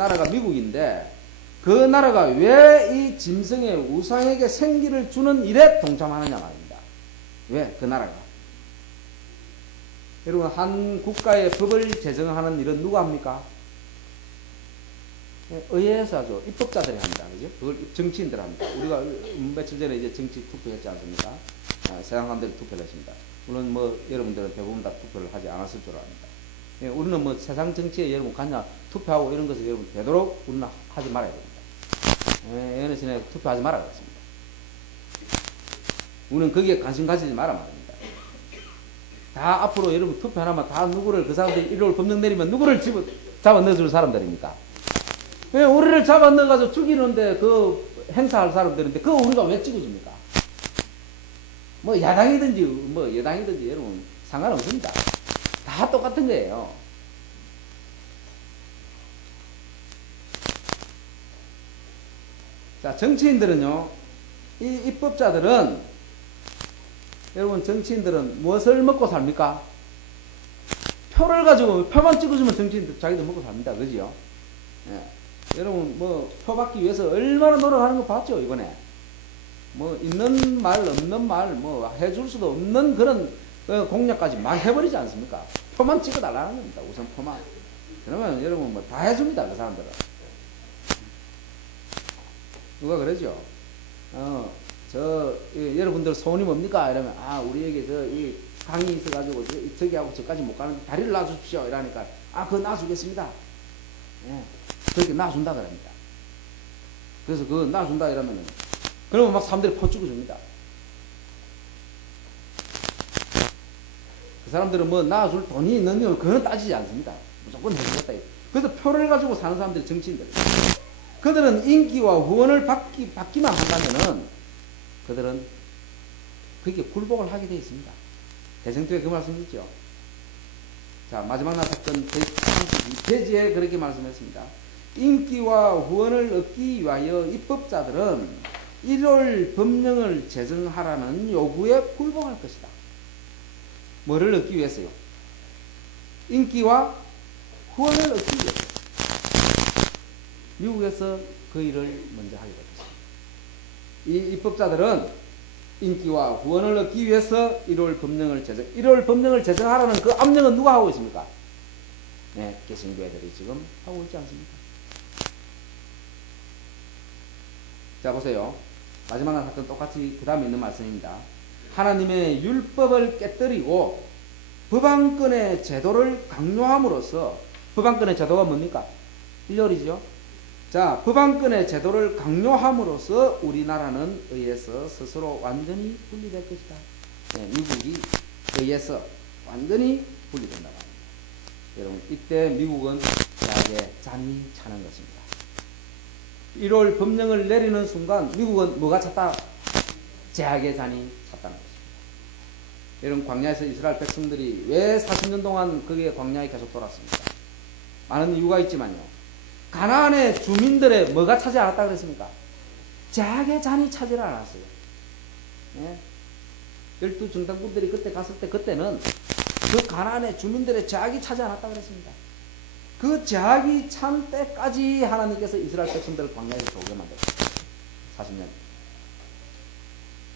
나라가 미국인데 그 나라가 왜 이 짐승의 우상에게 생기를 주는 일에 동참하느냐 말입니다. 왜? 그 나라가. 여러분, 한 국가의 법을 제정하는 일은 누가 합니까? 의회에서 하죠. 입법자들이 합니다. 그죠? 그걸 정치인들 합니다. 우리가 며칠 전에 이제 정치 투표했지 않습니까? 세상 사람들이 투표를 했습니다. 물론 뭐 여러분들은 대부분 다 투표를 하지 않았을 줄 압니다. 우리는 뭐 세상 정치에 여러분 가냐 투표하고 이런 것을 여러분 되도록 우리는 하지 말아야 됩니다. 어느 시간에 투표하지 말아야 겠습니다. 우리는 거기에 관심 가지지 말아 말입니다. 다 앞으로 여러분 투표 하나만 다 누구를 그 사람들이 일요일 법령 내리면 누구를 잡아 넣어줄 사람들입니까? 왜 우리를 잡아 넣어가지고 죽이는데 그 행사할 사람들인데 그거 우리가 왜 찍어줍니까? 뭐 야당이든지 뭐 여당이든지 여러분 상관없습니다. 다 똑같은 거예요. 자, 정치인들은요, 이 입법자들은 여러분 정치인들은 무엇을 먹고 삽니까? 표를 가지고 표만 찍어주면 정치인들 자기들 먹고 삽니다. 그지요? 예. 여러분 뭐 표 받기 위해서 얼마나 노력하는 거 봤죠 이번에. 뭐 있는 말 없는 말 뭐 해줄 수도 없는 그런 공약까지 막 해버리지 않습니까? 표만 찍어달라는 겁니다. 우선 표만. 그러면 여러분 뭐 다 해줍니다. 그 사람들은. 누가 그러죠? 여러분들 소원이 뭡니까? 이러면, 우리에게 이 강이 있어가지고, 저기하고 저까지 못 가는데 다리를 놔주십시오. 이러니까, 그거 놔주겠습니다. 예. 그렇게 놔준다 그럽니다. 그래서 그거 놔준다 이러면은, 그러면 막 사람들이 퍼 찍어줍니다. 그 사람들은 뭐 놔줄 돈이 있느냐, 그건 따지지 않습니다. 무조건 해주겠다. 그래서 표를 가지고 사는 사람들이 정치인들. 그들은 인기와 후원을 받기만 한다면은 그들은 그게 굴복을 하게 되어 있습니다. 대성도에 그 말씀 있죠. 자, 마지막 날 사건 대지에 그렇게 말씀했습니다. 인기와 후원을 얻기 위하여 입법자들은 1월 법령을 제정하라는 요구에 굴복할 것이다. 뭐를 얻기 위해서요? 인기와 후원을 얻기 위해서. 미국에서 그 일을 먼저 하게 됩니다. 이 입법자들은 인기와 후원을 얻기 위해서 1월 법령을 제정하라는 그 압력은 누가 하고 있습니까? 네, 개신교회들이 지금 하고 있지 않습니까? 자, 보세요. 마지막 날 사건 똑같이 그 다음에 있는 말씀입니다. 하나님의 율법을 깨뜨리고 법안권의 제도를 강요함으로써, 법안권의 제도가 뭡니까? 1월이죠. 자, 법안권의 제도를 강요함으로써 우리나라는 의해서 스스로 완전히 분리될 것이다. 네, 미국이 의해서 완전히 분리된다고 합니다. 여러분, 이때 미국은 대학에 잔이 차는 것입니다. 1월 법령을 내리는 순간 미국은 뭐가 찼다? 제약의 잔이 찼다는 것입니다. 여러분, 광야에서 이스라엘 백성들이 왜 40년 동안 거기에 광야에 계속 돌았습니까? 많은 이유가 있지만요. 가나안의 주민들의 뭐가 차지 않았다 그랬습니까? 제약의 잔이 차지를 않았어요. 예? 12정탐꾼들이 그때 갔을 때 그때는 그 가나안의 주민들의 제약이 차지 않았다 그랬습니다. 그 제약이 찬 때까지 하나님께서 이스라엘 백성들을 광야에서 오게 만들었어요. 40년.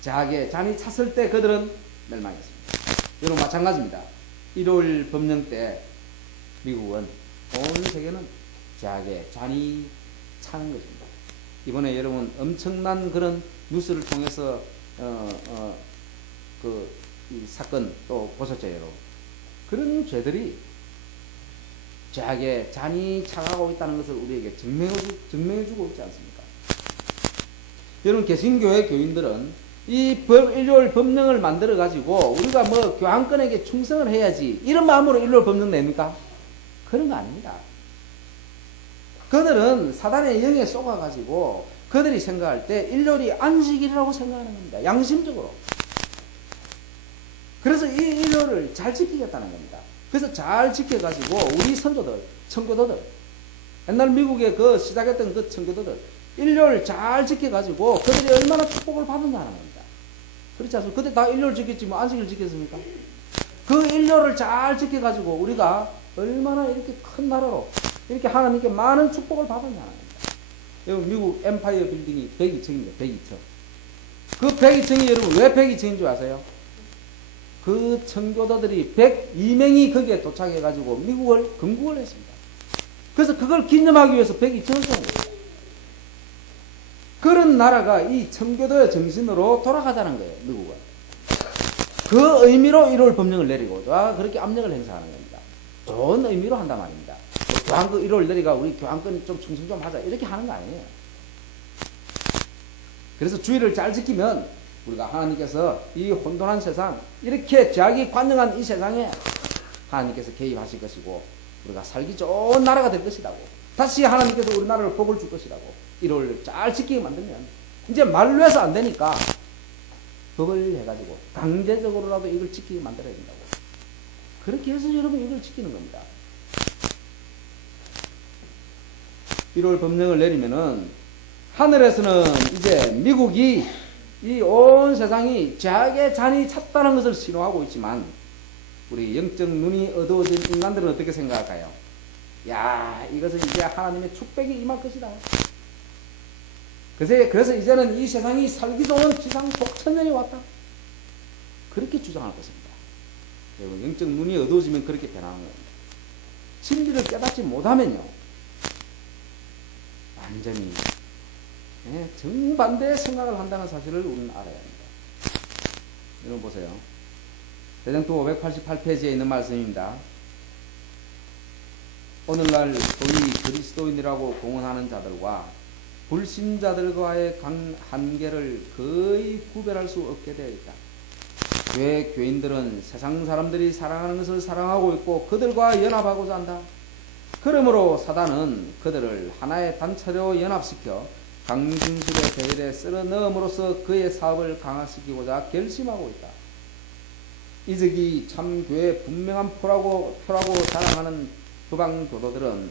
제약의 잔이 찼을 때 그들은 멸망했습니다. 여러분 마찬가지입니다. 1월 법령 때 미국은 온 세계는 제약의 잔이 차는 것입니다. 이번에 여러분 엄청난 그런 뉴스를 통해서 이 사건 또 보셨죠, 여러분. 그런 죄들이 제약의 잔이 차가고 있다는 것을 우리에게 증명해주고 있지 않습니까? 여러분 개신교회 교인들은 이 1월 법령을 만들어 가지고 우리가 뭐 교황권에게 충성을 해야지 이런 마음으로 1월 법령 냅니까? 그런 거 아닙니다. 그들은 사단의 영에 속아가지고 그들이 생각할 때 일요일이 안식일이라고 생각하는 겁니다. 양심적으로. 그래서 이 일요일을 잘 지키겠다는 겁니다. 그래서 잘 지켜가지고 우리 선조들, 청교도들, 옛날 미국에 그 시작했던 그 청교도들, 일요일 잘 지켜가지고 그들이 얼마나 축복을 받느냐 하는 겁니다. 그렇지 않습니까? 그때 다 일요일 지켰지 뭐 안식일 지켰습니까? 그 일요일을 잘 지켜가지고 우리가 얼마나 이렇게 큰 나라로 이렇게 하나님께 많은 축복을 받은 하나입니다. 여러분 미국 엠파이어 빌딩이 102층입니다. 102층. 그 102층이 여러분 왜 102층인 줄 아세요? 그 청교도들이 102명이 거기에 도착해가지고 미국을 건국을 했습니다. 그래서 그걸 기념하기 위해서 102층을 세운 거예요. 그런 나라가 이 청교도의 정신으로 돌아가자는 거예요. 미국은. 그 의미로 1월 법령을 내리고 그렇게 압력을 행사하는 겁니다. 좋은 의미로 한단 말입니다. 교환권 1월 내리가 우리 교환권 좀 충성 좀 하자 이렇게 하는 거 아니에요. 그래서 주의를 잘 지키면 우리가 하나님께서 이 혼돈한 세상 이렇게 죄악이 관영한 이 세상에 하나님께서 개입하실 것이고 우리가 살기 좋은 나라가 될 것이라고 다시 하나님께서 우리나라를 복을 줄 것이라고 1월을 잘 지키게 만들면 이제 말로 해서 안 되니까 법을 해가지고 강제적으로라도 이걸 지키게 만들어야 된다고. 그렇게 해서 여러분 이걸 지키는 겁니다. 1월 법령을 내리면은 하늘에서는 이제 미국이 이 온 세상이 죄악의 잔이 찼다는 것을 신호하고 있지만 우리 영적 눈이 어두워진 인간들은 어떻게 생각할까요? 야, 이것은 이제 하나님의 축복이 임할 것이다. 그래서 이제는 이 세상이 살기 좋은 지상 복천년이 왔다. 그렇게 주장할 것입니다. 여러분, 영적 눈이 어두워지면 그렇게 변하는 겁니다. 진리를 깨닫지 못하면요, 완전히 정반대의 생각을 한다는 사실을 우리는 알아야 합니다. 여러분 보세요. 대장동 588페이지에 있는 말씀입니다. 오늘날 소위 그리스도인이라고 공언하는 자들과 불신자들과의 한계를 거의 구별할 수 없게 되어 있다. 교회 교인들은 세상 사람들이 사랑하는 것을 사랑하고 있고 그들과 연합하고자 한다. 그러므로 사단은 그들을 하나의 단체로 연합시켜 강진술의 대열에 쓸어 넣음으로써 그의 사업을 강화시키고자 결심하고 있다. 이적이 참 교회의 분명한 표라고 자랑하는 부방 교도들은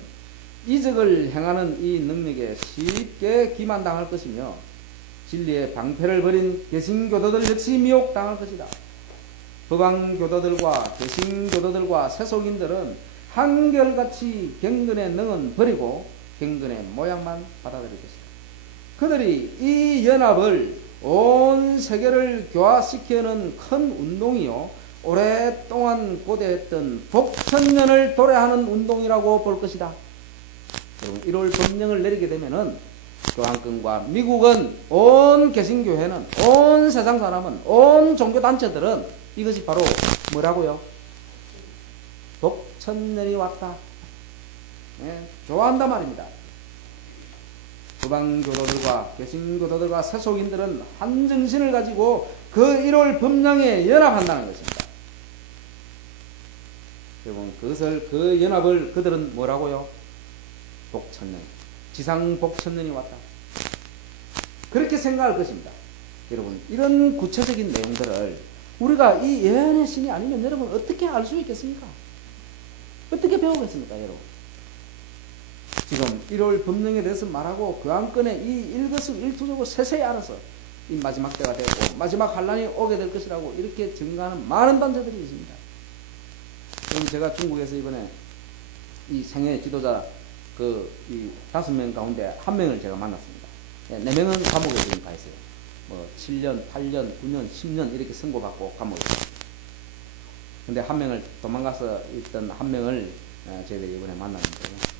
이적을 행하는 이 능력에 쉽게 기만당할 것이며 진리의 방패를 벌인 개신교도들 역시 미혹당할 것이다. 부방 교도들과 개신교도들과 세속인들은 한결같이 경건의 능은 버리고 경건의 모양만 받아들일 것이다. 그들이 이 연합을 온 세계를 교화시키는 큰 운동이요 오랫동안 고대했던 복천년을 도래하는 운동이라고 볼 것이다. 여러분 1월 법령을 내리게 되면은 교황권과 미국은 온 개신교회는 온 세상 사람은 온 종교단체들은 이것이 바로 뭐라고요? 복천년이 왔다. 좋아한단 말입니다. 부방교도들과 개신교도들과 세속인들은 한 정신을 가지고 그 1월 법령에 연합한다는 것입니다. 여러분 그 연합을 그들은 뭐라고요? 복천년, 지상 복천년이 왔다. 그렇게 생각할 것입니다. 여러분 이런 구체적인 내용들을 우리가 이 예언의 신이 아니면 여러분 어떻게 알 수 있겠습니까? 어떻게 배우겠습니까, 여러분? 지금 1월 법령에 대해서 말하고 교황권의 이 일거수일투족을 세세히 알아서 이 마지막 때가 되고 마지막 환란이 오게 될 것이라고 이렇게 증가하는 많은 단체들이 있습니다. 그럼 제가 중국에서 이번에 이 생애 지도자 이 5명 가운데 1명을 제가 만났습니다. 4명은 감옥에 지금 가 있어요. 7년, 8년, 9년, 10년 이렇게 선고받고 감옥에 있습니다. 근데 1명을 도망가서 있던 1명을 저희들이 이번에 만났는데요.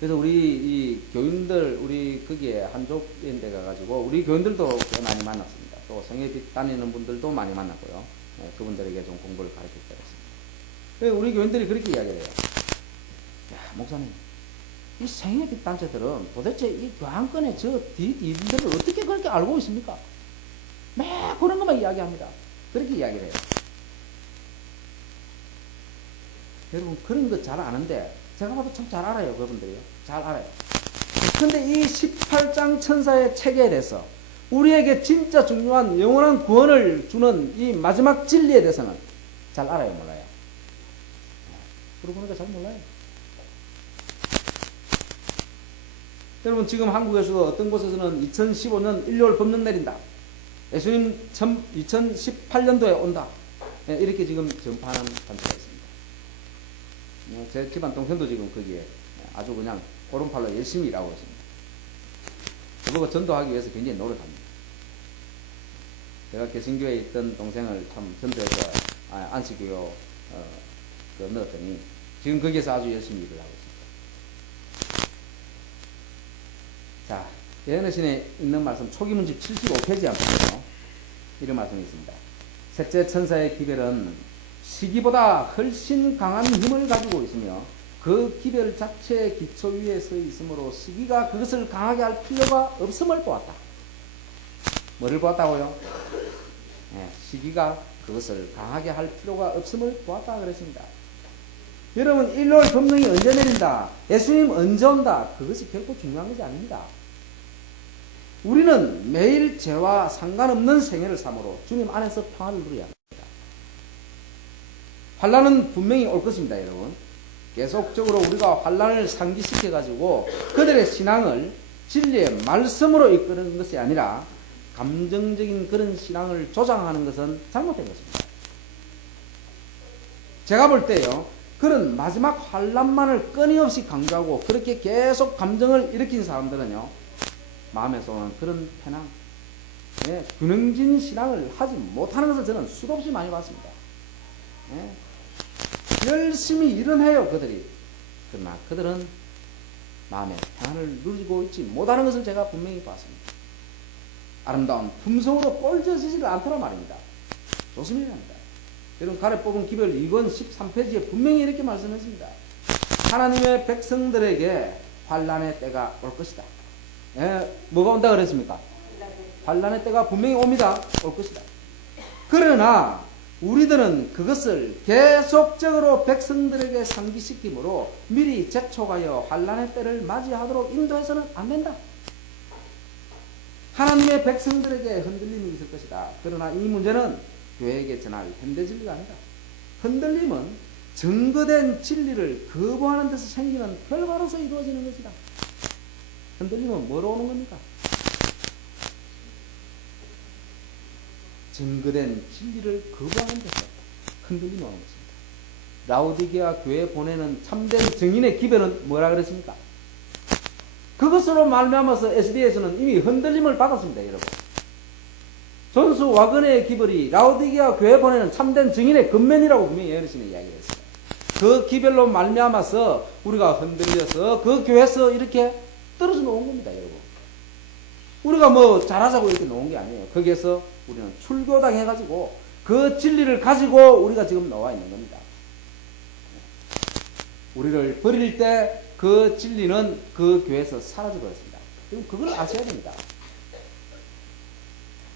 그래서 우리 이 교인들 우리 거기에 한족인데 가가지고 우리 교인들도 꽤 많이 만났습니다. 또 성회빛 다니는 분들도 많이 만났고요. 그분들에게 좀 공부를 가르쳤다 했습니다. 우리 교인들이 그렇게 이야기를 해요. 야, 목사님, 이 생애빛 단체들은 도대체 이 교황권의 저 뒤들을 어떻게 그렇게 알고 있습니까? 매 그런 것만 이야기합니다. 그렇게 이야기를 해요. 여러분 그런 거 잘 아는데 제가 봐도 참 잘 알아요. 그분들이요. 잘 알아요. 근데 이 18장 천사의 체계에 대해서 우리에게 진짜 중요한 영원한 구원을 주는 이 마지막 진리에 대해서는 잘 알아요? 몰라요? 그러고 보니까 잘 몰라요. 여러분 지금 한국에서도 어떤 곳에서는 2015년 1월 법령 내린다. 예수님 2018년도에 온다. 이렇게 지금 전파하는 단체가 있습니다. 제 집안 동생도 지금 거기에 아주 그냥 오른팔로 열심히 일하고 있습니다. 저보고 전도하기 위해서 굉장히 노력합니다. 제가 개신교에 있던 동생을 참 전도해서 안식교 넣었더니 지금 거기에서 아주 열심히 일을 하고 있습니다. 자, 예언의 신에 있는 말씀 초기문집 75페이지에 한번 이런 말씀이 있습니다. 셋째 천사의 기별은 시기보다 훨씬 강한 힘을 가지고 있으며 그 기별 자체의 기초 위에 서 있으므로 시기가 그것을 강하게 할 필요가 없음을 보았다. 뭐를 보았다고요? 네, 시기가 그것을 강하게 할 필요가 없음을 보았다 그랬습니다. 여러분, 일요일 금능이 언제 내린다, 예수님 언제 온다, 그것이 결코 중요한 것이 아닙니다. 우리는 매일 죄와 상관없는 생애를 삶으로 주님 안에서 평안을 누려야 합니다. 환난은 분명히 올 것입니다, 여러분. 계속적으로 우리가 환난을 상기시켜 가지고 그들의 신앙을 진리의 말씀으로 이끄는 것이 아니라 감정적인 그런 신앙을 조장하는 것은 잘못된 것입니다. 제가 볼 때요, 그런 마지막 환난만을 끊임없이 강조하고 그렇게 계속 감정을 일으킨 사람들은요, 마음에서 오는 그런 편향, 균형진 신앙을 하지 못하는 것을 저는 수도 없이 많이 봤습니다. 열심히 일은 해요, 그들이. 그러나 그들은 마음의 평안을 누리고 있지 못하는 것을 제가 분명히 봤습니다. 아름다운 품성으로 꼴져지지를 않더라 말입니다. 조심해야 합니다. 여러분, 가래 뽑은 기별 2권 13페이지에 분명히 이렇게 말씀했습니다. 하나님의 백성들에게 환난의 때가 올 것이다. 뭐가 온다 그랬습니까? 환난의 때가 분명히 옵니다. 올 것이다. 그러나 우리들은 그것을 계속적으로 백성들에게 상기시키므로 미리 재촉하여 환난의 때를 맞이하도록 인도해서는 안 된다. 하나님의 백성들에게 흔들림이 있을 것이다. 그러나 이 문제는 교회에게 전할 현대 진리가 아니다. 흔들림은 증거된 진리를 거부하는 데서 생기는 결과로서 이루어지는 것이다. 흔들림은 뭐로 오는 겁니까? 증거된 진리를 거부하는 데서 흔들림이 오는 것입니다. 라오디게아 교회에 보내는 참된 증인의 기별은 뭐라 그랬습니까? 그것으로 말미암아서 SD에서는 이미 흔들림을 받았습니다, 여러분. 존수 와그네의 기별이 라오디게아 교회에 보내는 참된 증인의 근면이라고 분명히 예언신이 이야기를 했어요. 그 기별로 말미암아서 우리가 흔들려서 그 교회에서 이렇게 떨어져 놓은 겁니다, 여러분. 우리가 뭐 잘하자고 이렇게 놓은 게 아니에요. 거기에서 우리는 출교당해가지고 그 진리를 가지고 우리가 지금 나와 있는 겁니다. 우리를 버릴 때 그 진리는 그 교회에서 사라져 버렸습니다. 그걸 아셔야 됩니다.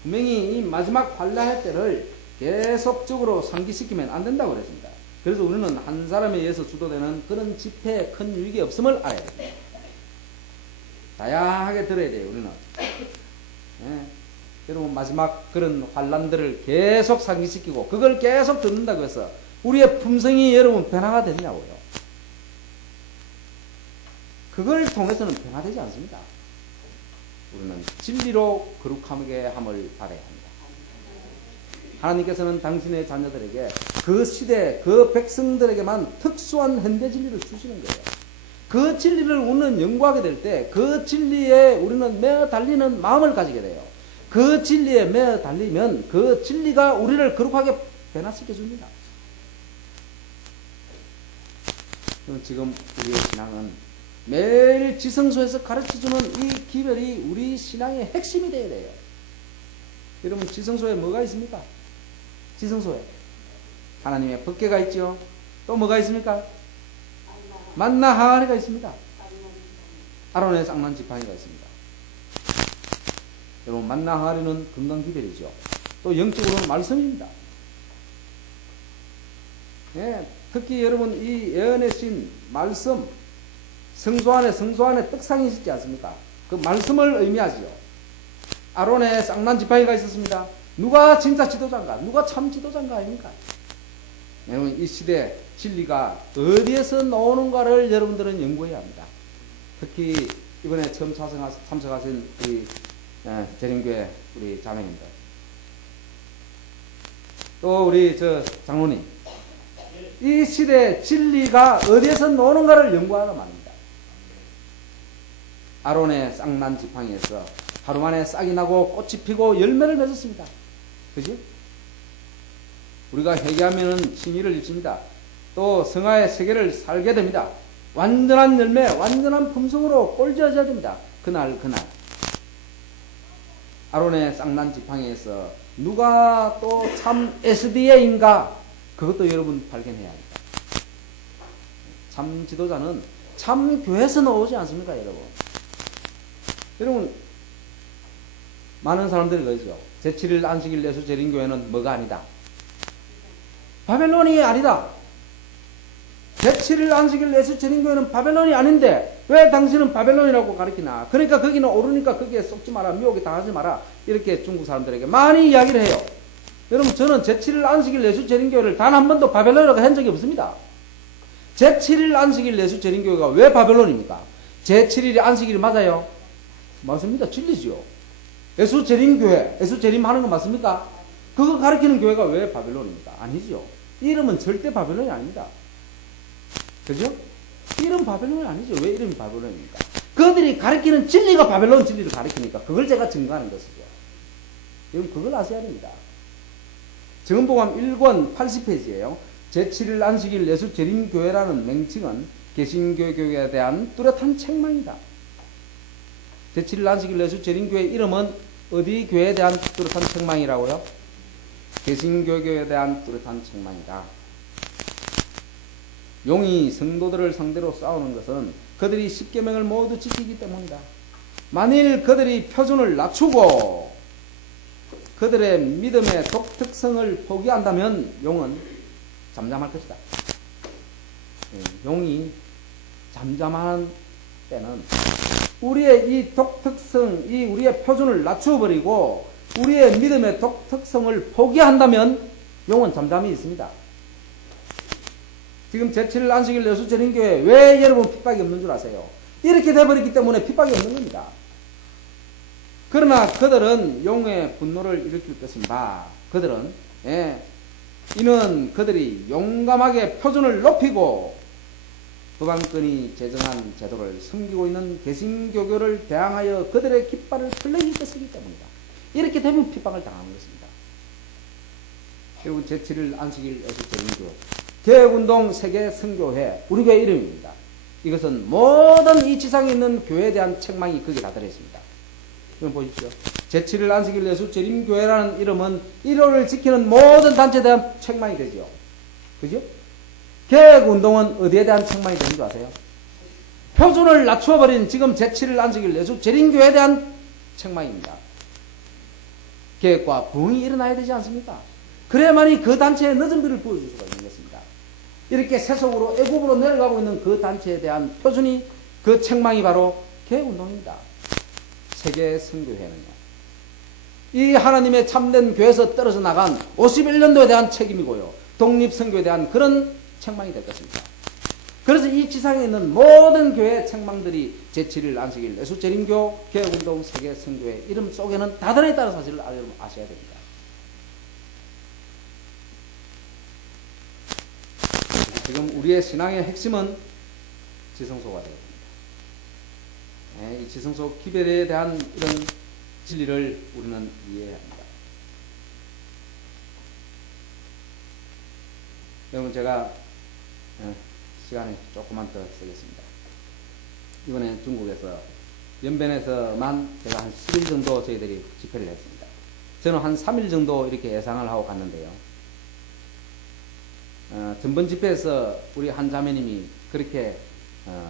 분명히 이 마지막 환난의 때를 계속적으로 상기시키면 안 된다고 그랬습니다. 그래서 우리는 한 사람에 의해서 주도되는 그런 집회에 큰 유익이 없음을 알아야 됩니다. 다양하게 들어야 돼요, 우리는. 여러분, 마지막 그런 환난들을 계속 상기시키고 그걸 계속 듣는다고 해서 우리의 품성이 여러분 변화가 되냐고요. 그걸 통해서는 변화되지 않습니다. 우리는 진리로 거룩하게 함을 받아야 합니다. 하나님께서는 당신의 자녀들에게 그 시대, 그 백성들에게만 특수한 현대 진리를 주시는 거예요. 그 진리를 우리는 연구하게 될 때 그 진리에 우리는 매어 달리는 마음을 가지게 돼요. 그 진리에 매어 달리면 그 진리가 우리를 거룩하게 변화시켜 줍니다. 지금 우리의 신앙은 매일 지성소에서 가르쳐주는 이 기별이 우리 신앙의 핵심이 되어야 돼요. 여러분, 지성소에 뭐가 있습니까? 지성소에 하나님의 법궤가 있죠. 또 뭐가 있습니까? 만나 항아리가 있습니다. 아론의 쌍난 지팡이가 있습니다. 여러분, 만나 항아리는 금강 기별이죠. 또 영적으로는 말씀입니다. 특히 여러분, 이 예언의 신 말씀, 성소 안에 떡상이 있지 않습니까? 그 말씀을 의미하지요. 아론의 쌍난 지팡이가 있었습니다. 누가 진짜 지도자인가? 누가 참 지도자인가 아닙니까? 여러분, 이 시대 진리가 어디에서 나오는가를 여러분들은 연구해야 합니다. 특히 이번에 처음 참석하신 우리 재림교회 우리 자매님들, 또 우리 장로님, 이 시대 진리가 어디에서 나오는가를 연구하라 말입니다. 아론의 싹난 지팡이에서 하루 만에 싹이 나고 꽃이 피고 열매를 맺었습니다. 그지? 우리가 회개하면은 신의를 입습니다. 또 성화의 세계를 살게 됩니다. 완전한 열매, 완전한 품성으로 꼴지어져야 됩니다. 그날 아론의 싹난 지팡이에서 누가 또 참 SDA인가, 그것도 여러분 발견해야 합니다. 참 지도자는 참 교회에서 나오지 않습니까, 여러분? 여러분, 많은 사람들이 그러죠. 제7일 안식일 예수 재림교회는 뭐가 아니다? 바벨론이 아니다. 제7일 안식일 예수 재림교회는 바벨론이 아닌데 왜 당신은 바벨론이라고 가르치나? 그러니까 거기는 오르니까 거기에 속지 마라, 미혹에 당하지 마라, 이렇게 중국 사람들에게 많이 이야기를 해요. 여러분, 저는 제7일 안식일 예수 재림교회를 단 한 번도 바벨론이라고 한 적이 없습니다. 제7일 안식일 예수 재림교회가 왜 바벨론입니까? 제7일이 안식일이 맞아요? 맞습니다. 진리지요. 예수 재림교회, 예수 재림하는 거 맞습니까? 그거 가르치는 교회가 왜 바벨론입니까? 아니죠. 이름은 절대 바벨론이 아닙니다. 그죠? 이름 바벨론이 아니죠. 왜 이름이 바벨론입니까? 그들이 가르치는 진리가 바벨론 진리를 가르치니까 그걸 제가 증거하는 것이죠. 여러분, 그걸 아셔야 됩니다. 증언복음 1권 80페이지예요. 제7일 안식일 예수 재림교회라는 명칭은 개신교교에 대한 뚜렷한 책망이다. 제7일 안식일 예수 재림교회 이름은 어디 교회에 대한 뚜렷한 책망이라고요? 개신교교에 대한 뚜렷한 책망이다. 용이 성도들을 상대로 싸우는 것은 그들이 십계명을 모두 지키기 때문이다. 만일 그들이 표준을 낮추고 그들의 믿음의 독특성을 포기한다면 용은 잠잠할 것이다. 용이 잠잠한 때는 우리의 이 독특성, 이 우리의 표준을 낮추어버리고 우리의 믿음의 독특성을 포기한다면 용은 잠잠히 있습니다. 지금 제7일 안식일 예수 재림교회 왜 여러분 핍박이 없는 줄 아세요? 이렇게 돼버렸기 때문에 핍박이 없는 겁니다. 그러나 그들은 용의 분노를 일으킬 것은 봐. 그들은 이는 그들이 용감하게 표준을 높이고 법안권이 제정한 제도를 섬기고 있는 개신교교를 대항하여 그들의 깃발을 흘리기 것이기 때문이다. 이렇게 되면 핍박을 당하는 것입니다. 여러분, 제7일 안식일 예수 재림교회 개혁운동 세계선교회 우리 교회 이름입니다. 이것은 모든 이 지상에 있는 교회에 대한 책망이 거기에 다 들어있습니다. 이건 보십시오. 제7일 안식일 예수 재림교회라는 이름은 일요일을 지키는 모든 단체에 대한 책망이 되죠. 그죠? 개혁운동은 어디에 대한 책망이 되는 줄 아세요? 표준을 낮추어버린 지금 제7일 안식일 예수 재림교회에 대한 책망입니다. 개혁과 부흥이 일어나야 되지 않습니까? 그래야만이 그 단체에 늦은 비를 부어줄 수가 있는 것입니다. 이렇게 세속으로 애국으로 내려가고 있는 그 단체에 대한 표준이, 그 책망이 바로 개혁운동입니다. 세계 선교회는요, 이 하나님의 참된 교회에서 떨어져 나간 51년도에 대한 책임이고요, 독립선교에 대한 그런 책망이 될 것입니다. 그래서 이 지상에 있는 모든 교회의 책망들이 제7일 안식일 예수 재림교 개혁운동 세계 선교회 이름 속에는 다 들어있다는 사실을 아셔야 됩니다. 지금 우리의 신앙의 핵심은 지성소가 되겠습니다. 이 지성소 기별에 대한 이런 진리를 우리는 이해해야 합니다. 여러분, 제가 시간이 조금만 더 쓰겠습니다. 이번에 중국에서 연변에서만 제가 한 10일 정도 저희들이 집회를 했습니다. 저는 한 3일 정도 이렇게 예상을 하고 갔는데요. 전번 집회에서 우리 한 자매님이 그렇게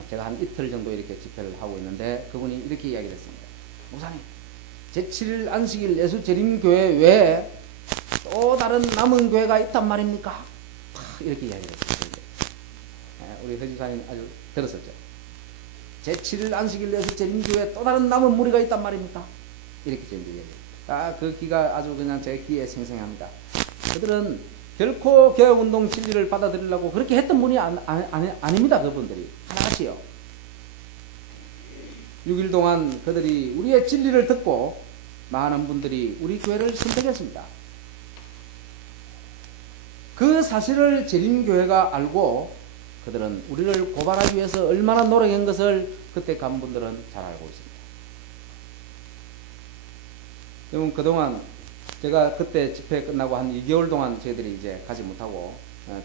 제가 한 이틀 정도 이렇게 집회를 하고 있는데 그분이 이렇게 이야기를 했습니다. 목사님, 제7일 안식일 예수 재림교회 외에 또 다른 남은 교회가 있단 말입니까? 이렇게 이야기를 했습니다. 우리 허지사님 아주 들었었죠. 제7일 안식일 예수 재림교회 또 다른 남은 무리가 있단 말입니까? 이렇게 저희들이 얘기해요. 그 귀가 아주 그냥 제 귀에 생생합니다. 그들은 결코 개혁운동 진리를 받아들이려고 그렇게 했던 분이 아닙니다. 그분들이 하나같이요. 6일 동안 그들이 우리의 진리를 듣고 많은 분들이 우리 교회를 선택했습니다. 그 사실을 재림교회가 알고 그들은 우리를 고발하기 위해서 얼마나 노력한 것을 그때 간 분들은 잘 알고 있습니다. 여러분, 그동안 제가 그때 집회 끝나고 한 2개월 동안 저희들이 이제 가지 못하고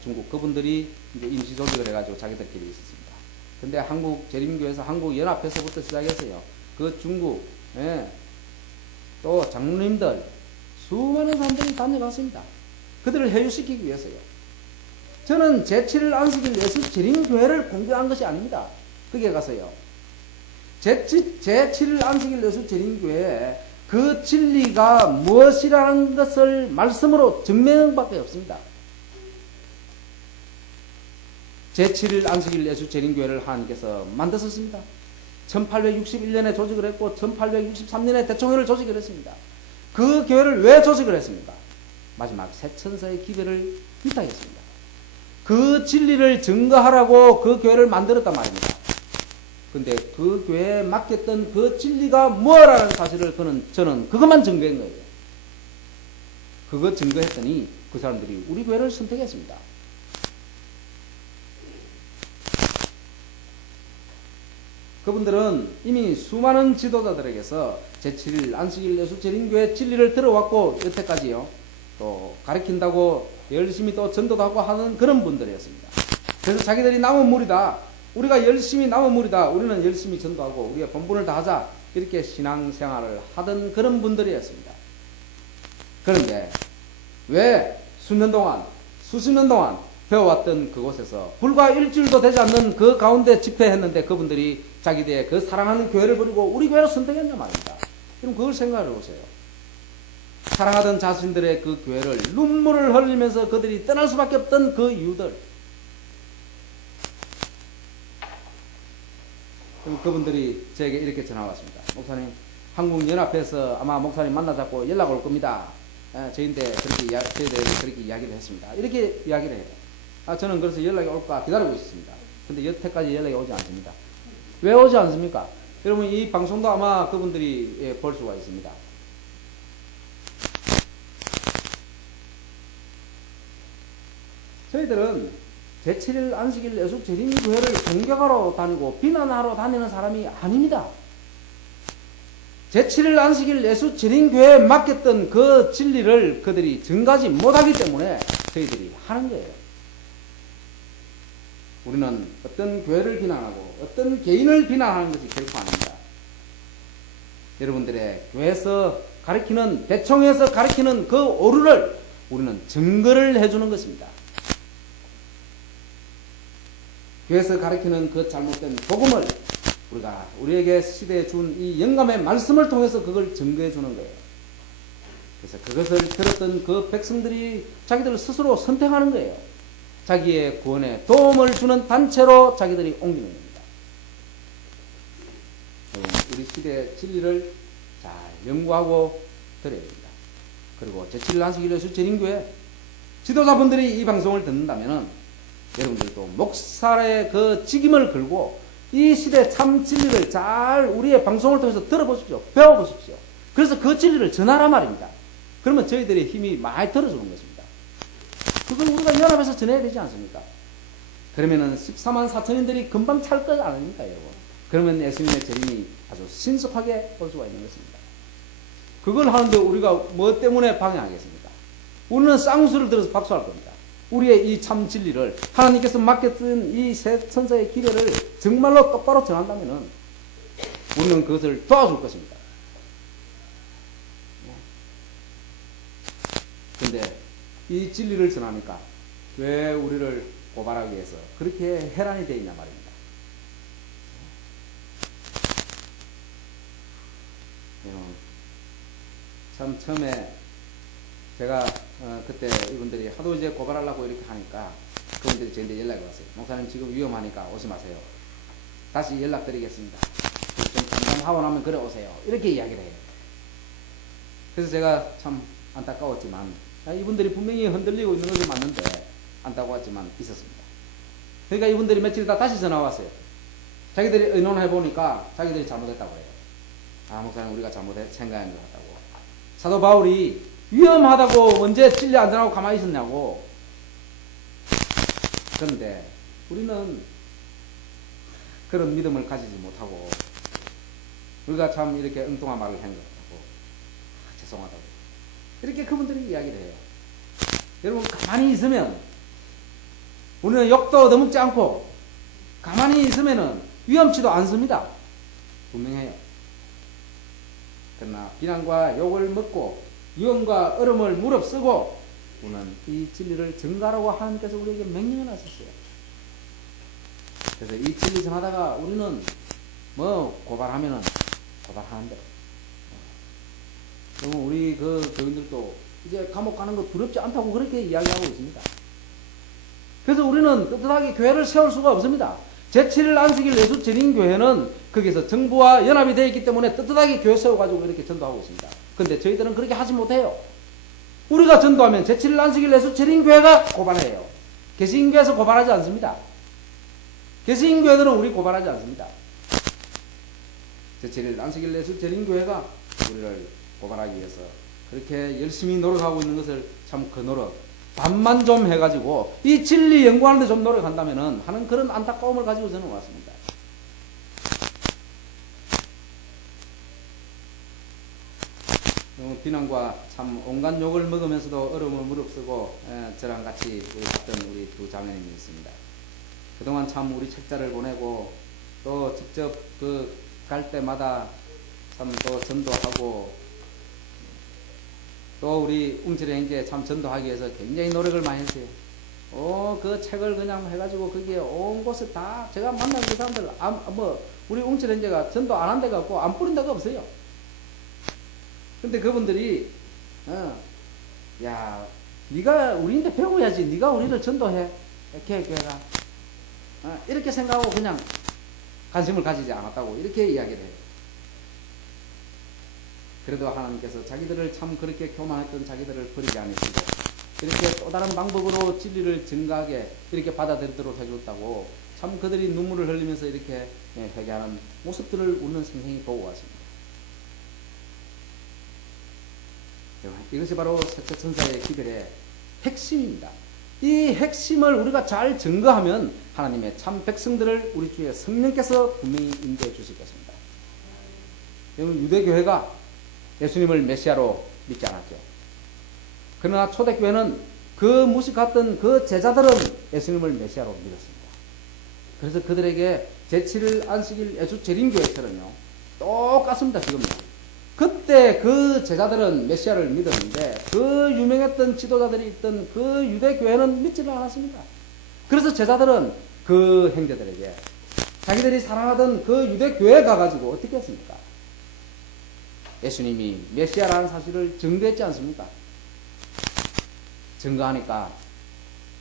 중국 그분들이 이제 임시 조직을 해가지고 자기들끼리 있었습니다. 근데 한국 재림교에서 한국연합회에서부터 시작했어요. 그 중국, 또 장로님들, 수많은 사람들이 다녀갔습니다. 그들을 해유시키기 위해서요. 저는 제7일 안식일 예수 재림교회를 공개한 것이 아닙니다. 거기에 가서요. 제7일 안식일 예수 재림교회에 그 진리가 무엇이라는 것을 말씀으로 증명한 밖에 없습니다. 제7일 안식일 예수 재림교회를 하나님께서 만드셨습니다. 1861년에 조직을 했고 1863년에 대총회를 조직을 했습니다. 그 교회를 왜 조직을 했습니까? 마지막 새 천사의 기별을 위탁했습니다. 그 진리를 증거하라고 그 교회를 만들었단 말입니다. 근데 그 교회에 맡겼던 그 진리가 뭐라는 사실을 저는 그것만 증거한 거예요. 그거 증거했더니 그 사람들이 우리 교회를 선택했습니다. 그분들은 이미 수많은 지도자들에게서 제7일 안식일 예수 재림교회 진리를 들어왔고 여태까지요 또 가르친다고 열심히 또 전도도 하고 하는 그런 분들이었습니다. 그래서 자기들이 남은 무리다, 우리가 열심히 남은 무리다, 우리는 열심히 전도하고 우리가 본분을 다하자, 이렇게 신앙생활을 하던 그런 분들이었습니다. 그런데 왜 수년 동안 수십 년 동안 배워왔던 그곳에서 불과 일주일도 되지 않는 그 가운데 집회했는데 그분들이 자기들의 그 사랑하는 교회를 버리고 우리 교회로 선택했냐 말입니다. 그럼 그걸 생각해 보세요. 사랑하던 자신들의 그 교회를 눈물을 흘리면서 그들이 떠날 수밖에 없던 그 이유들, 그럼 그분들이 저에게 이렇게 전화 왔습니다. 목사님, 한국연합회에서 아마 목사님 만나자고 연락 올 겁니다. 저희인데 그렇게 이야기를 했습니다. 이렇게 이야기를 해요. 저는 그래서 연락이 올까 기다리고 있습니다. 근데 여태까지 연락이 오지 않습니다. 왜 오지 않습니까? 여러분, 이 방송도 아마 그분들이 볼 수가 있습니다. 저희들은 제7일 안식일 예수 재림교회를 공격하러 다니고 비난하러 다니는 사람이 아닙니다. 제7일 안식일 예수 재림교회에 맡겼던 그 진리를 그들이 증가하지 못하기 때문에 저희들이 하는 거예요. 우리는 어떤 교회를 비난하고 어떤 개인을 비난하는 것이 결코 아닙니다. 여러분들의 교회에서 가르치는, 대총에서 가르치는 그 오류를 우리는 증거를 해주는 것입니다. 교회에서 가르치는 그 잘못된 복음을 우리가 우리에게 시대에 준 이 영감의 말씀을 통해서 그걸 증거해 주는 거예요. 그래서 그것을 들었던 그 백성들이 자기들 스스로 선택하는 거예요. 자기의 구원에 도움을 주는 단체로 자기들이 옮기는 겁니다. 우리 시대의 진리를 잘 연구하고 들어야 됩니다. 그리고 제7일 안식일 예수 재림교회 지도자분들이 이 방송을 듣는다면은 여러분들도 목사의 그 직임을 걸고 이 시대 참 진리를 잘 우리의 방송을 통해서 들어보십시오. 배워보십시오. 그래서 그 진리를 전하란 말입니다. 그러면 저희들의 힘이 많이 들어주는 것입니다. 그걸 우리가 연합해서 전해야 되지 않습니까? 그러면은 14만 4천인들이 금방 찰 것 아닙니까, 여러분? 그러면 예수님의 재림이 아주 신속하게 올 수가 있는 것입니다. 그걸 하는데 우리가 뭐 때문에 방해하겠습니까? 우리는 쌍수를 들어서 박수할 겁니다. 우리의 이 참 진리를 하나님께서 맡겼던 이 새 천사의 기별을 정말로 똑바로 전한다면은 우리는 그것을 도와줄 것입니다. 그런데 이 진리를 전하니까 왜 우리를 고발하기 위해서 그렇게 해란이 되어 있냐 말입니다. 참 처음에 제가 그때 이분들이 하도 이제 고발하려고 이렇게 하니까 그분들이 저한테 연락이 왔어요. 목사님 지금 위험하니까 오지 마세요. 다시 연락드리겠습니다. 좀 상담하고 나면 그래 오세요. 이렇게 이야기를 해요. 그래서 제가 참 안타까웠지만 이분들이 분명히 흔들리고 있는 것이 맞는데 안타까웠지만 있었습니다. 그러니까 이분들이 며칠 있다 다시 전화 왔어요. 자기들이 의논해 보니까 자기들이 잘못했다고 해요. 목사님 우리가 잘못해 생각한 것 같다고. 사도 바울이 위험하다고 언제 진리 안 전하고 가만히 있었냐고. 그런데 우리는 그런 믿음을 가지지 못하고 우리가 참 이렇게 엉뚱한 말을 한 것 같고 죄송하다고 이렇게 그분들이 이야기를 해요. 여러분 가만히 있으면 우리는 욕도 얻어먹지 않고 가만히 있으면 위험치도 않습니다. 분명해요. 그러나 비난과 욕을 먹고 위험과 얼음을 무릅쓰고 우리는 이 진리를 증가하라고 하나님께서 우리에게 명령을 하셨어요. 그래서 이 진리 정하다가 우리는 뭐 고발하면은 고발하는 대로. 그러면 우리 그 교인들도 이제 감옥 가는 거 두렵지 않다고 그렇게 이야기하고 있습니다. 그래서 우리는 떳떳하게 교회를 세울 수가 없습니다. 제7일 안식일 예수 재림교회는 거기서 정부와 연합이 되어 있기 때문에 떳떳하게 교회 세워가지고 이렇게 전도하고 있습니다. 근데 저희들은 그렇게 하지 못해요. 우리가 전도하면 제7일 안식일 예수 재림교회가 고발해요. 개신교에서 고발하지 않습니다. 개신교회들은 우리 고발하지 않습니다. 제7일 안식일 예수 재림교회가 우리를 고발하기 위해서 그렇게 열심히 노력하고 있는 것을 참 그 노력 반만 좀 해가지고 이 진리 연구하는데 좀 노력한다면은 하는 그런 안타까움을 가지고 저는 왔습니다. 비난과 참 온갖 욕을 먹으면서도 어려움을 무릅쓰고 저랑 같이 갔던 우리 두 자매님이 있습니다. 그동안 참 우리 책자를 보내고 또 직접 갈 때마다 참 또 전도하고 또 우리 웅칠의 형제 참 전도하기 위해서 굉장히 노력을 많이 했어요. 그 책을 그냥 해가지고 거기에 온 곳에 다 제가 만난 그 사람들 우리 웅칠의 형제가 전도 안 한 데가 없고 안 뿌린 데가 없어요. 근데 그분들이 야 네가 우리인데 배워야지 네가 우리를 전도해 교회가 이렇게 생각하고 그냥 관심을 가지지 않았다고 이렇게 이야기를 해요. 그래도 하나님께서 자기들을 참 그렇게 교만했던 자기들을 버리지 않으시고 이렇게 또 다른 방법으로 진리를 증가하게 이렇게 받아들이도록 해줬다고 참 그들이 눈물을 흘리면서 이렇게 회개하는 모습들을 우리는 생생히 보고 왔습니다. 이것이 바로 셋째 천사의 기별의 핵심입니다. 이 핵심을 우리가 잘 증거하면 하나님의 참 백성들을 우리 주의 성령께서 분명히 인도해 주실 것입니다. 여러분 유대교회가 예수님을 메시아로 믿지 않았죠. 그러나 초대교회는 그 무식했던 그 제자들은 예수님을 메시아로 믿었습니다. 그래서 그들에게 제7일 안식일 예수 재림교회처럼요 똑같습니다. 지금요. 그때 그 제자들은 메시아를 믿었는데 그 유명했던 지도자들이 있던 그 유대교회는 믿지를 않았습니다. 그래서 제자들은 그 형제들에게 자기들이 사랑하던 그 유대교회에 가가지고 어떻게 했습니까? 예수님이 메시아라는 사실을 증거했지 않습니까? 증거하니까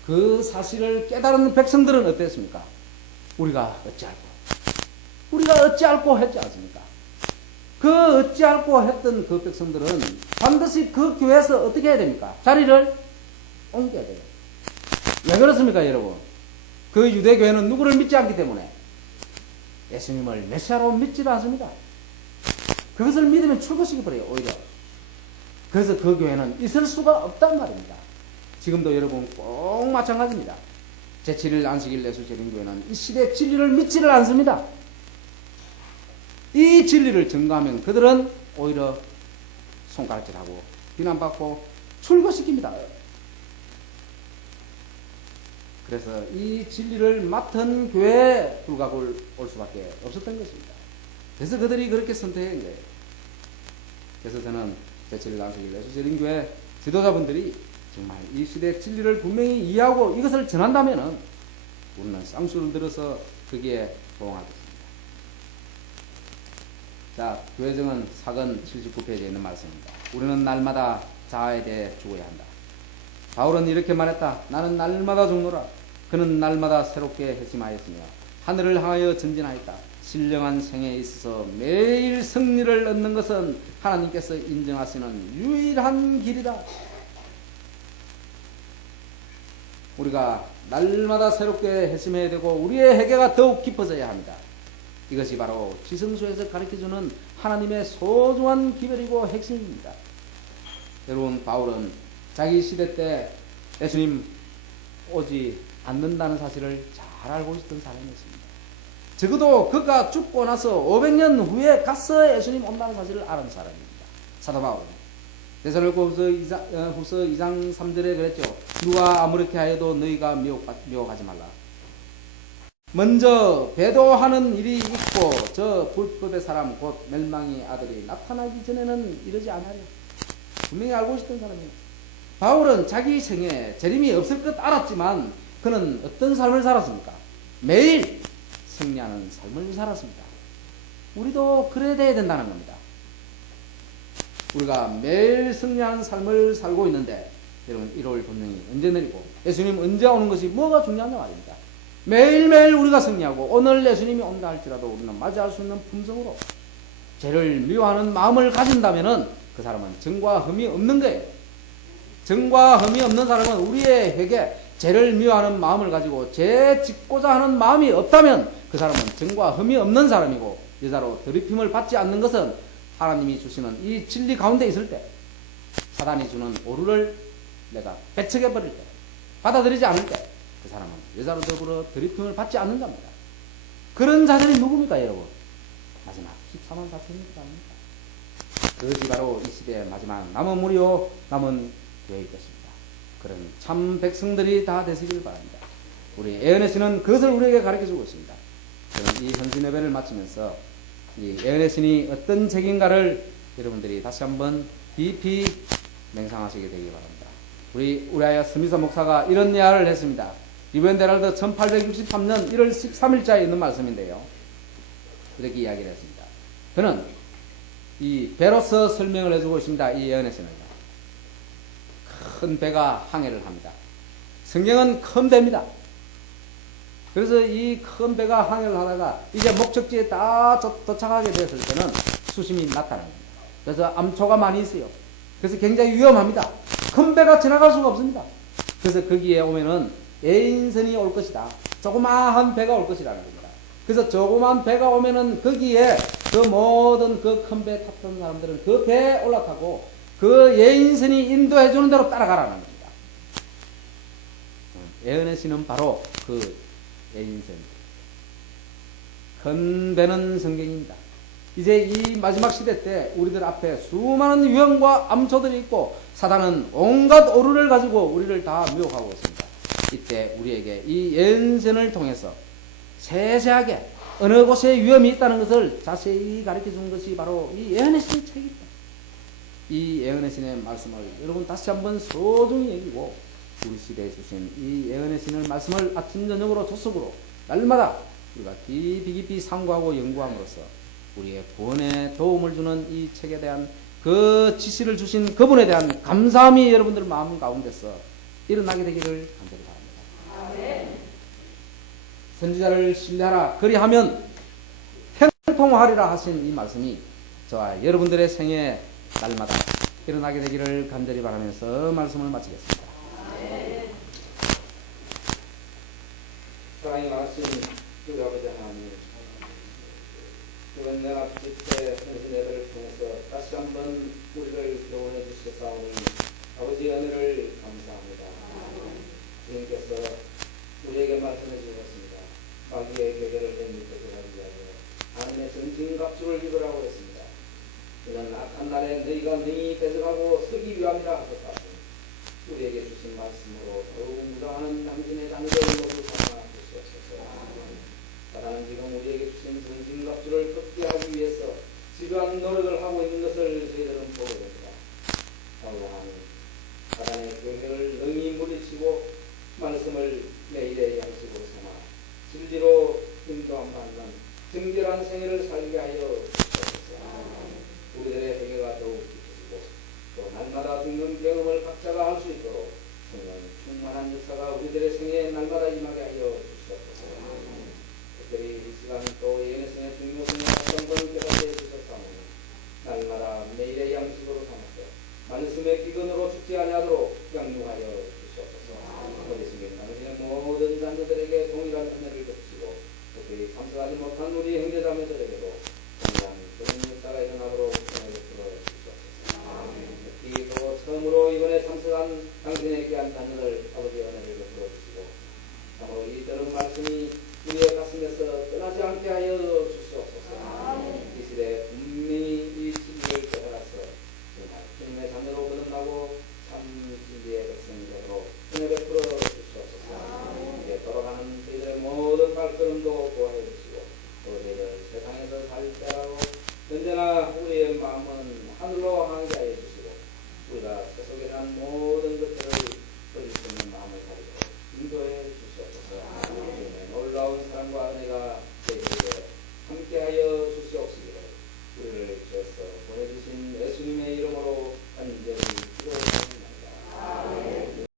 그 사실을 깨달은 백성들은 어땠습니까? 우리가 어찌할꼬 했지 않습니까? 그 어찌할꼬 했던 그 백성들은 반드시 그 교회에서 어떻게 해야 됩니까? 자리를 옮겨야 돼요. 왜 그렇습니까, 여러분? 그 유대교회는 누구를 믿지 않기 때문에 예수님을 메시아로 믿지를 않습니다. 그것을 믿으면 출거시켜버려요, 오히려. 그래서 그 교회는 있을 수가 없단 말입니다. 지금도 여러분 꼭 마찬가지입니다. 제7일 안식일 예수 재림교회는 이 시대의 진리를 믿지를 않습니다. 이 진리를 증거하면 그들은 오히려 손가락질하고 비난받고 출거시킵니다. 그래서 이 진리를 맡은 교회에 불과 올 수밖에 없었던 것입니다. 그래서 그들이 그렇게 선택한 거예요. 그래서 저는 제7일 안식일 예수 재림교회 지도자분들이 정말 이 시대의 진리를 분명히 이해하고 이것을 전한다면 우리는 쌍수를 들어서 거기에 부응하겠습니다. 자, 교회정은 4권 79페이지에 있는 말씀입니다. 우리는 날마다 자아에 대해 죽어야 한다. 바울은 이렇게 말했다. 나는 날마다 죽노라. 그는 날마다 새롭게 회심하였으며 하늘을 향하여 전진하였다. 신령한 생에 있어서 매일 승리를 얻는 것은 하나님께서 인정하시는 유일한 길이다. 우리가 날마다 새롭게 회심해야 되고 우리의 회개가 더욱 깊어져야 합니다. 이것이 바로 지성소에서 가르쳐주는 하나님의 소중한 기별이고 핵심입니다. 여러분, 바울은 자기 시대 때 예수님 오지 않는다는 사실을 잘 알고 있었던 사람이었습니다. 적어도 그가 죽고 나서 500년 후에 가서 예수님 온다는 사실을 알은 사람입니다. 사도 바울은. 데살로니가후서 2장 3절에 그랬죠. 누가 아무렇게 하여도 너희가 미혹하지 말라. 먼저 배도하는 일이 있고 저 불법의 사람 곧 멸망의 아들이 나타나기 전에는 이러지 않으려. 분명히 알고 있었던 사람이에요. 바울은 자기 생에 재림이 없을 것 알았지만 그는 어떤 삶을 살았습니까? 매일 승리하는 삶을 살았습니다. 우리도 그래야 된다는 겁니다. 우리가 매일 승리하는 삶을 살고 있는데 여러분 1월 분명히 언제 내리고 예수님 언제 오는 것이 뭐가 중요하냐 말입니다. 매일매일 우리가 승리하고 오늘 예수님이 온다 할지라도 우리는 맞이할 수 있는 품성으로 죄를 미워하는 마음을 가진다면 그 사람은 정과 흠이 없는 거예요. 정과 흠이 없는 사람은 우리의 회개, 죄를 미워하는 마음을 가지고 죄 짓고자 하는 마음이 없다면 그 사람은 정과 흠이 없는 사람이고 여자로 더럽힘을 받지 않는 것은 하나님이 주시는 이 진리 가운데 있을 때 사단이 주는 오류를 내가 배척해 버릴 때 받아들이지 않을 때 그 사람은 여자로 더불어 더럽힘을 받지 않는 겁니다. 그런 자들이 누굽니까 여러분? 마지막 14만 4천입니다. 그것이 바로 이 시대의 마지막 남은 무리요 남은 교회일 것입니다. 그런 참 백성들이 다 되시길 바랍니다. 우리 예언의 신은 그것을 우리에게 가르쳐주고 있습니다. 저는 이 헌신 예배를 마치면서 이 예언의 신이 어떤 책임가를 여러분들이 다시 한번 깊이 맹상하시게 되기 바랍니다. 우리 우리아야 스미서 목사가 이런 이야기를 했습니다. 리벤데랄드 1863년 1월 13일자에 있는 말씀인데요. 이렇게 이야기를 했습니다. 그는 이 배로서 설명을 해주고 있습니다. 이 예언의 신은 큰 배가 항해를 합니다. 성경은 큰 배입니다. 그래서 이 큰 배가 항해를 하다가 이제 목적지에 다 도착하게 됐을 때는 수심이 나타납니다. 그래서 암초가 많이 있어요. 그래서 굉장히 위험합니다. 큰 배가 지나갈 수가 없습니다. 그래서 거기에 오면은 애인선이 올 것이다. 조그마한 배가 올 것이라는 겁니다. 그래서 조그마한 배가 오면은 거기에 그 모든 그 큰 배 탔던 사람들은 그 배에 올라타고 그 예인선이 인도해 주는 대로 따라가라는 겁니다. 예언의 신은 바로 그 예인선. 큰 배는 성경입니다. 이제 이 마지막 시대 때 우리들 앞에 수많은 유형과 암초들이 있고 사단은 온갖 오류를 가지고 우리를 다 미혹하고 있습니다. 이때 우리에게 이 예언선을 통해서 세세하게 어느 곳에 위험이 있다는 것을 자세히 가르쳐 준 것이 바로 이 예언의 신의 책입니다. 이 예언의 신의 말씀을 여러분 다시 한번 소중히 여기고 우리 시대에 주신 이 예언의 신의 말씀을 아침 저녁으로 조속으로 날마다 우리가 깊이 상고하고 연구함으로써 우리의 구원에 도움을 주는 이 책에 대한 그 지시를 주신 그분에 대한 감사함이 여러분들 마음 가운데서 일어나게 되기를 간절히 바랍니다. 선지자를 신뢰하라 그리하면 형통하리라 하신 이 말씀이 저와 여러분들의 생애 날마다 일어나게 되기를 간절히 바라면서 말씀을 마치겠습니다. 사랑이 많으신 우리 아버지 하나님, 이번 연합 집회 헌신 예배를 통해서 다시 한번 우리를 교훈해 주셔서 아버지의 은혜를 감사합니다. 주님께서 우리에게 말씀해 주셨습니다. 마귀의 계계를 뱀밑에서 하기 위하여 하나님의 전진갑주를 입으라고 했습니다. 이는 악한 날에 너희가 능히 배석하고 서기 위함이라 하셨다. 우리에게 주신 말씀으로 더욱 무장하는 당신의 자녀들 모두 삼아 주시옵소서. 사단은 지금 우리에게 주신 전진갑주를 걷게 하기 위해서 지루한 노력을 하고 있는 것을 저희들은 보게 됩니다. 하나님, 사단의 계획을 능히 물리치고 말씀을 매일의 양식으로 삼아 진리로 인도함 받는 정결한 생애를 살게 하여 주옵소서. 우리들의 회개가 더욱 깊어지고 또 날마다 죽는 경험을 각자가 할 수 있도록 성령 충만한 역사가 우리들의 생애에 날마다 임하게 하여 주옵소서. 특별히 이 시간 또 예언의 생의 중요성을 다시 한번 깨닫게 해주셨사오니 날마다 매일의 양식으로 삼았고 말씀의 기근으로 죽지 아니하도록 양육하여 주옵소서. 예수님 당신의 모든 자녀들에게 동일한 은혜를 덮으시고 특별히 참석하지 못한 우리 형제자매들에게도 동일한 가는 저희들의 모든 발걸음도 보호해 주시고 또 저희들 세상에서 살 때라도 언제나 우리의 마음은 하늘로 향해